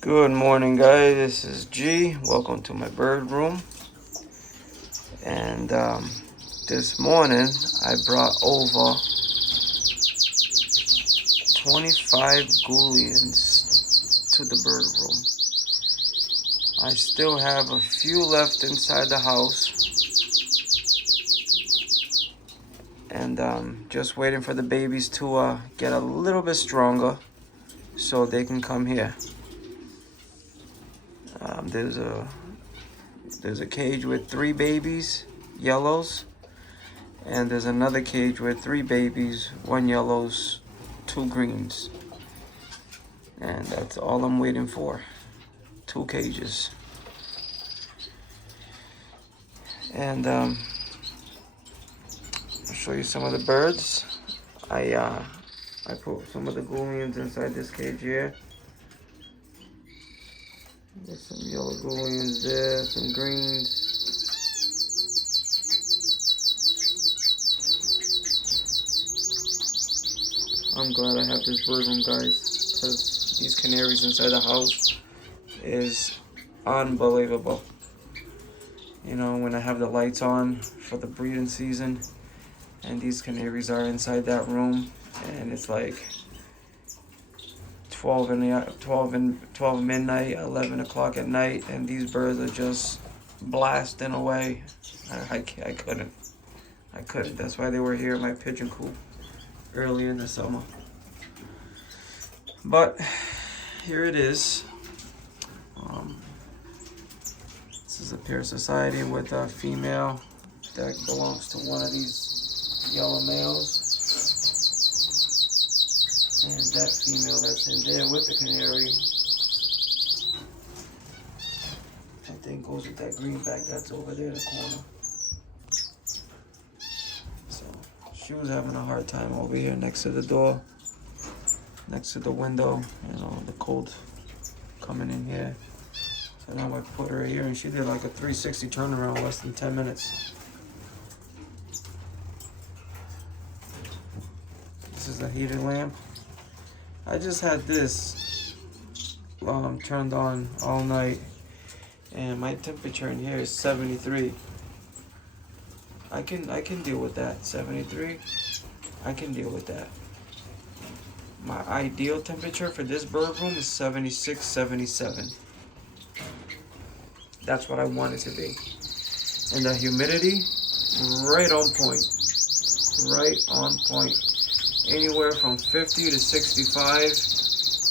Good morning, guys. This is G. Welcome to my bird room. And this morning I brought over 25 Goulians to the bird room. I still have a few left inside the house. And just waiting for the babies to get a little bit stronger so they can come here. There's a cage with 3 babies, yellows, and there's another cage with 3 babies, 1 yellows, 2 greens, and that's all I'm waiting for. 2 cages. And I'll show you some of the birds. I put some of the Goulians inside this cage here. There's some yellow Goulians there, some greens. I'm glad I have this bird room, guys, because these canaries inside the house is unbelievable. You know, when I have the lights on for the breeding season and these canaries are inside that room and it's like 12 midnight, 11 o'clock at night, and these birds are just blasting away. I couldn't. That's why they were here in my pigeon coop early in the summer. But here it is. This is a pair society with a female that belongs to one of these yellow males. And that female that's in there with the canary, I think goes with that greenback that's over there in the corner. So she was having a hard time over here next to the door, next to the window, you know, the cold coming in here. So now I put her here and she did like a 360 turnaround in less than 10 minutes. This is a heated lamp. I just had this turned on all night, and my temperature in here is 73. I can deal with that. 73, I can deal with that. My ideal temperature for this bird room is 76, 77. That's what I want it to be. And the humidity, right on point. Right on point. Anywhere from 50 to 65,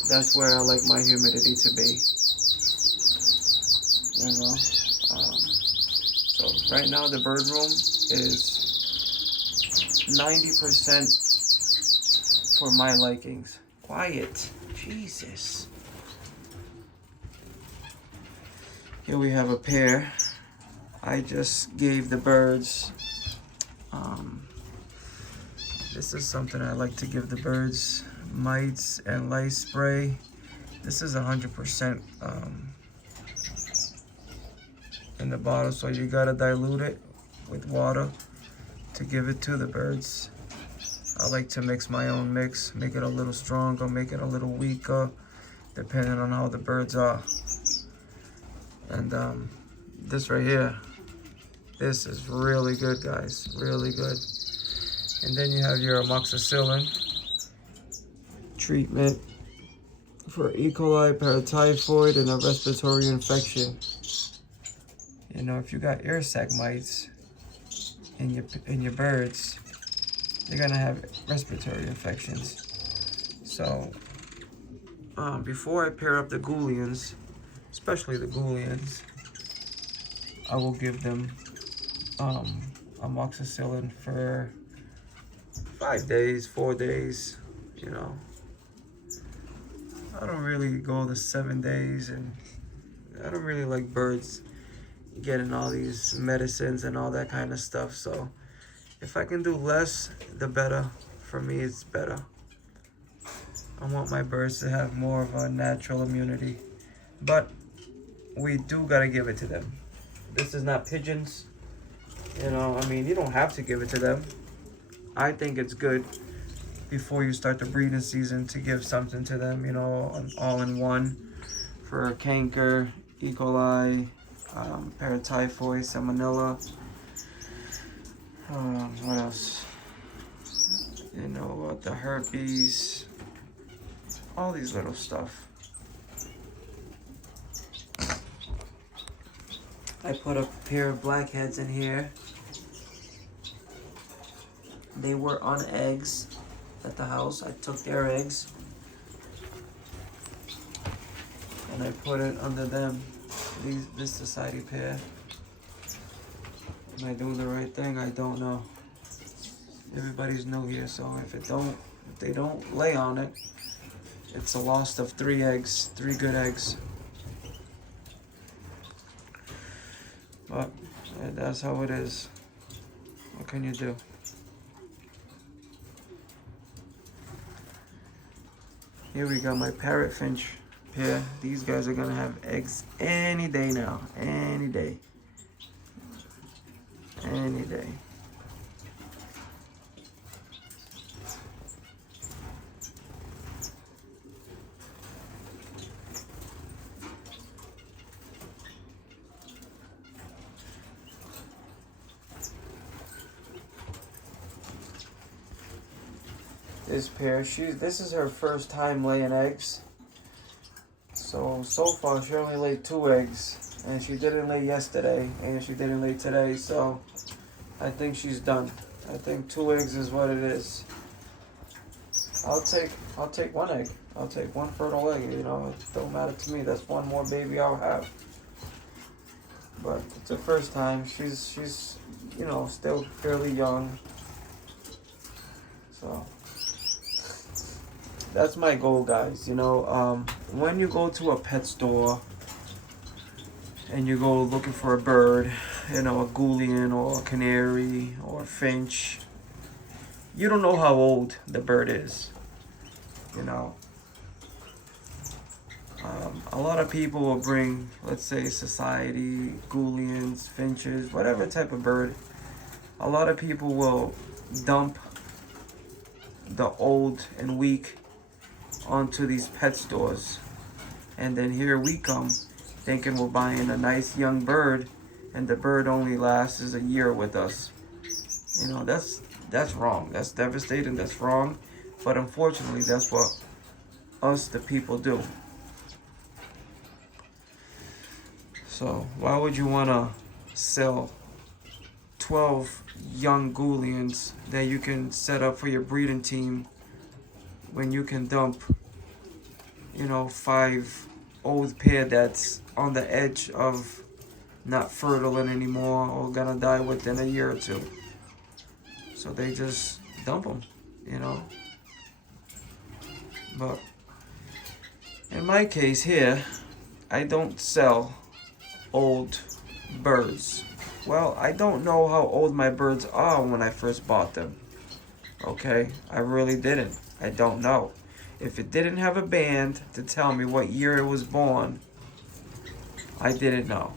that's where I like my humidity to be. You know, so right now the bird room is 90% for my likings. Quiet, Jesus. Here we have a pair. I just gave the birds. This is something I like to give the birds, mites and lice spray. This is 100% in the bottle, so you gotta dilute it with water to give it to the birds. I like to mix my own mix, make it a little stronger, make it a little weaker, depending on how the birds are. And this right here, this is really good, guys, really good. And then you have your amoxicillin treatment for E. coli, paratyphoid, and a respiratory infection. You know, if you got ear sac mites in your birds, they're gonna have respiratory infections. So before I pair up the Goulians, especially the Goulians, I will give them amoxicillin for 5 days, 4 days, you know. I don't really go the 7 days, and I don't really like birds getting all these medicines and all that kind of stuff. So if I can do less, the better. For me, it's better. I want my birds to have more of a natural immunity, but we do gotta give it to them. This is not pigeons, you know. I mean, you don't have to give it to them. I think it's good before you start the breeding season to give something to them, you know, all in one for canker, E. coli, paratyphoid, salmonella. What else? You know, the herpes, all these little stuff. I put a pair of blackheads in here. They were on eggs at the house. I took their eggs and I put it under them. This society pair. Am I doing the right thing? I don't know. Everybody's new here, so if they don't lay on it, it's a loss of 3 eggs, 3 good eggs. But that's how it is. What can you do? Here we go, my parrot finch pair. These guys are gonna have eggs any day now. Any day. Any day. This pair, this is her first time laying eggs. So far she only laid 2 eggs, and she didn't lay yesterday, and she didn't lay today. So I think she's done. I think 2 eggs is what it is. I'll take 1 egg. I'll take 1 fertile egg. You know, it don't matter to me. That's 1 more baby I'll have. But it's her first time. She's you know, still fairly young. So that's my goal, guys. You know, when you go to a pet store and you go looking for a bird, you know, a Goulian or a canary or a finch, you don't know how old the bird is. You know, a lot of people will bring, let's say, society, Goulians, finches, whatever type of bird. A lot of people will dump the old and weak onto these pet stores, and then here we come thinking we're buying a nice young bird, and the bird only lasts a year with us. You know, that's wrong. That's devastating. That's wrong. But unfortunately, that's what us the people do. So why would you want to sell 12 young Goulians that you can set up for your breeding team when you can dump, you know, 5 old pair that's on the edge of not fertile anymore or gonna die within a year or 2? So they just dump them, you know. But in my case here, I don't sell old birds. Well, I don't know how old my birds are when I first bought them. Okay, I really didn't. I don't know. If it didn't have a band to tell me what year it was born, I didn't know.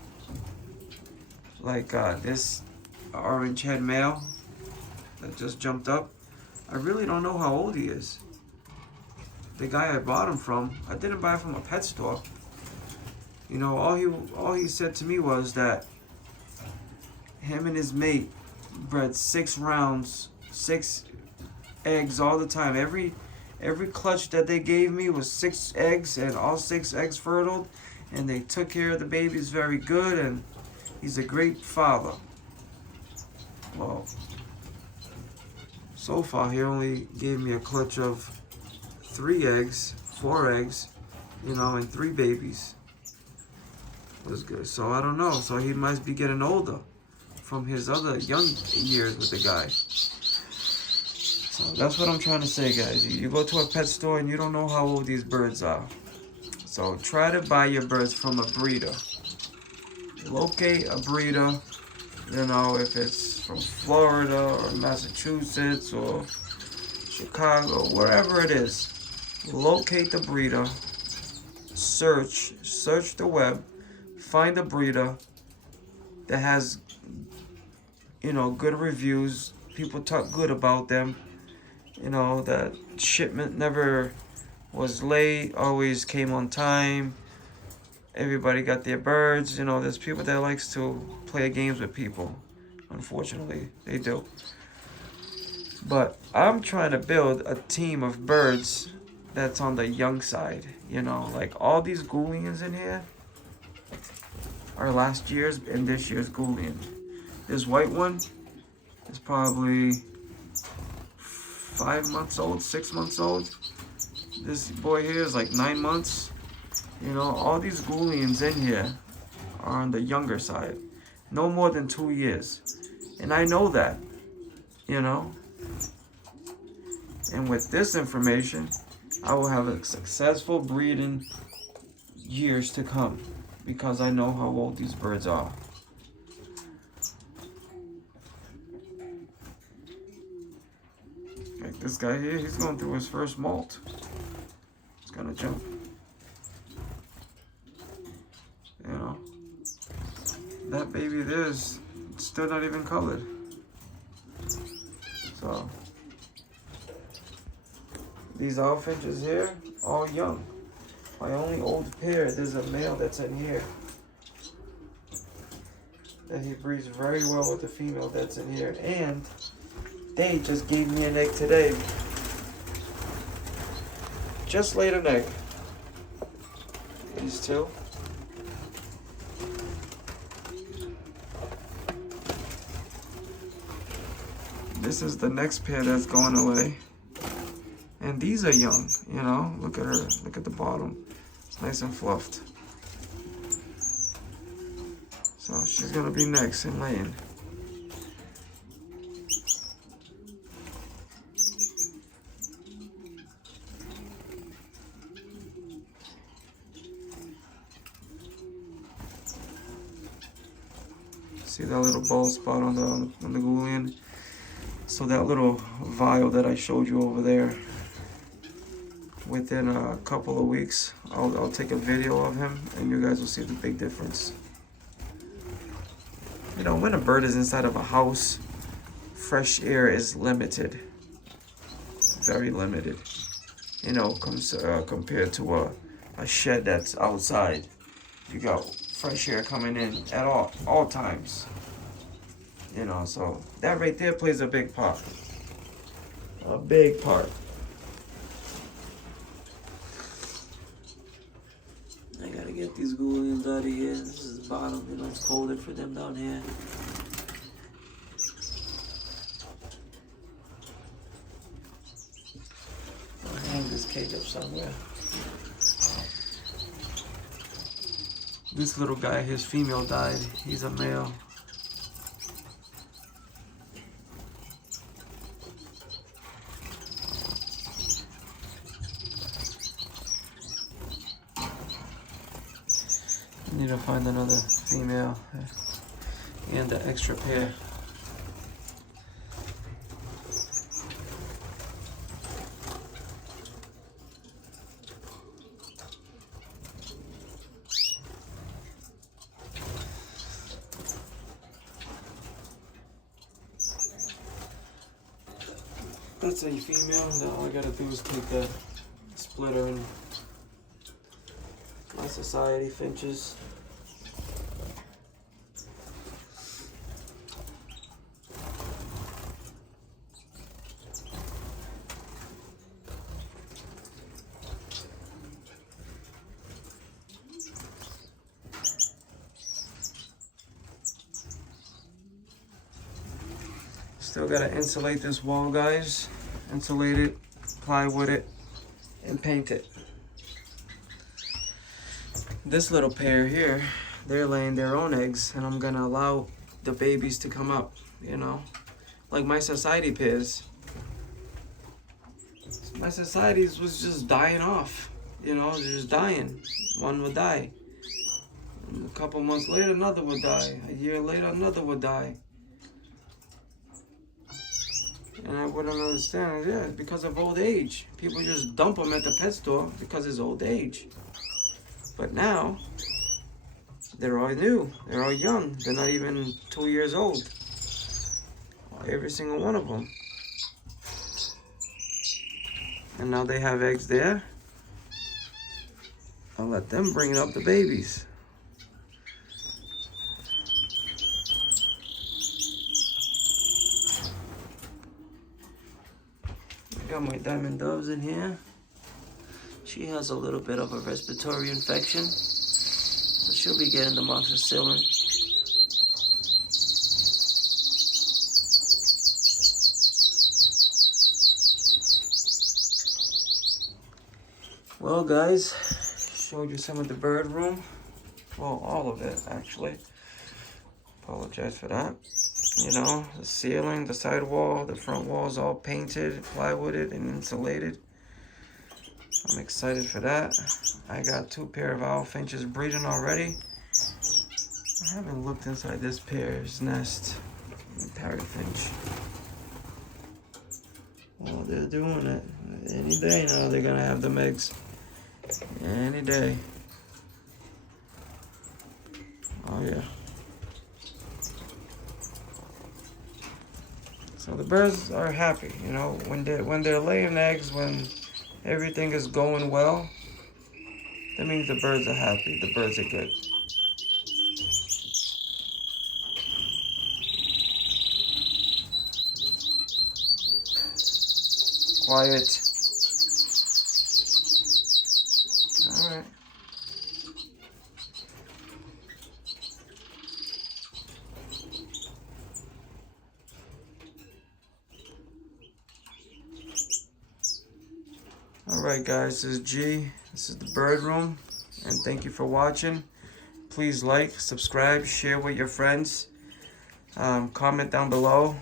Like this orange head male that just jumped up, I really don't know how old he is. The guy I bought him from, I didn't buy it from a pet store. You know, all he said to me was that him and his mate bred 6 rounds, 6 eggs all the time. Every clutch that they gave me was 6 eggs, and all 6 eggs fertile, and they took care of the babies very good, and he's a great father. Well, so far he only gave me a clutch of 3 eggs, 4 eggs, you know, and 3 babies. It was good. So I don't know. So he must be getting older from his other young years with the guy. So that's what I'm trying to say, guys. You go to a pet store and you don't know how old these birds are. So try to buy your birds from a breeder. Locate a breeder, you know, if it's from Florida or Massachusetts or Chicago, wherever it is. Locate the breeder, search the web, find a breeder that has, you know, good reviews, people talk good about them, you know, that shipment never was late, always came on time, everybody got their birds. You know, there's people that likes to play games with people. Unfortunately, they do. But I'm trying to build a team of birds that's on the young side. You know, like all these Goulians in here are last year's and this year's Goulian. This white one is probably 5 months old, 6 months old. This boy here is like 9 months. You know, all these Goulians in here are on the younger side. No more than 2 years. And I know that, you know. And with this information, I will have a successful breeding years to come because I know how old these birds are. Like this guy here, he's going through his first molt. He's gonna jump. You know, that baby there is still not even colored. So these owl finches here, all young. My only old pair, there's a male that's in here. That he breeds very well with the female that's in here. And they just gave me an egg today. Just laid an egg. These two. This is the next pair that's going away. And these are young, you know. Look at her. Look at the bottom. It's nice and fluffed. So she's going to be next in laying. See that little bald spot on the Goulian? So that little vial that I showed you over there, within a couple of weeks, I'll take a video of him and you guys will see the big difference. You know, when a bird is inside of a house, fresh air is limited. Very limited. You know, compared to a shed that's outside. You got fresh air coming in at all times. You know, so that right there plays a big part. A big part. I gotta get these Goulians out of here. This is the bottom, you know, it's colder for them down here. I'll hang this cage up somewhere. This little guy, his female died. He's a male. Need to find another female and an extra pair. That's a female. Now all I gotta do is take the splitter and my society finches. Still gotta insulate this wall, guys. Insulate it, plywood it, and paint it. This little pair here, they're laying their own eggs, and I'm gonna allow the babies to come up, you know? Like my society pairs. My societies was just dying off, you know, they're just dying. One would die. And a couple months later, another would die. A year later, another would die. And I wouldn't understand. Yeah, it's because of old age. People just dump them at the pet store because it's old age. But now, they're all new. They're all young. They're not even 2 years old. Every single one of them. And now they have eggs there. I'll let them bring up the babies. I got my diamond doves in here. She has a little bit of a respiratory infection, so she'll be getting the amoxicillin. Well, guys, showed you some of the bird room. Well, all of it, actually. Apologize for that. You know, the ceiling, the side wall, the front wall is all painted, plywooded, and insulated. I'm excited for that. I got 2 pair of owl finches breeding already. I haven't looked inside this pair's nest. Parrot finch. Well, they're doing it. Any day now they're gonna have them eggs. Any day. Oh yeah. So the birds are happy, you know, when they're laying eggs, when everything is going well, that means the birds are happy. The birds are good. Quiet. All right. Alright guys, this is G. This is the bird room, and thank you for watching. Please like, subscribe, share with your friends. Comment down below.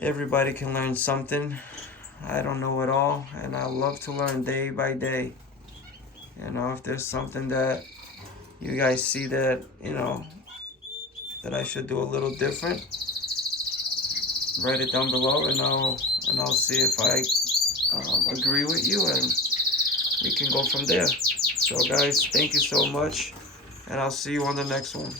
Everybody can learn something. I don't know it all, and I love to learn day by day. You know, if there's something that you guys see that, you know, that I should do a little different, write it down below, and I'll see if I agree with you, and we can go from there. So guys, thank you so much, and I'll see you on the next one.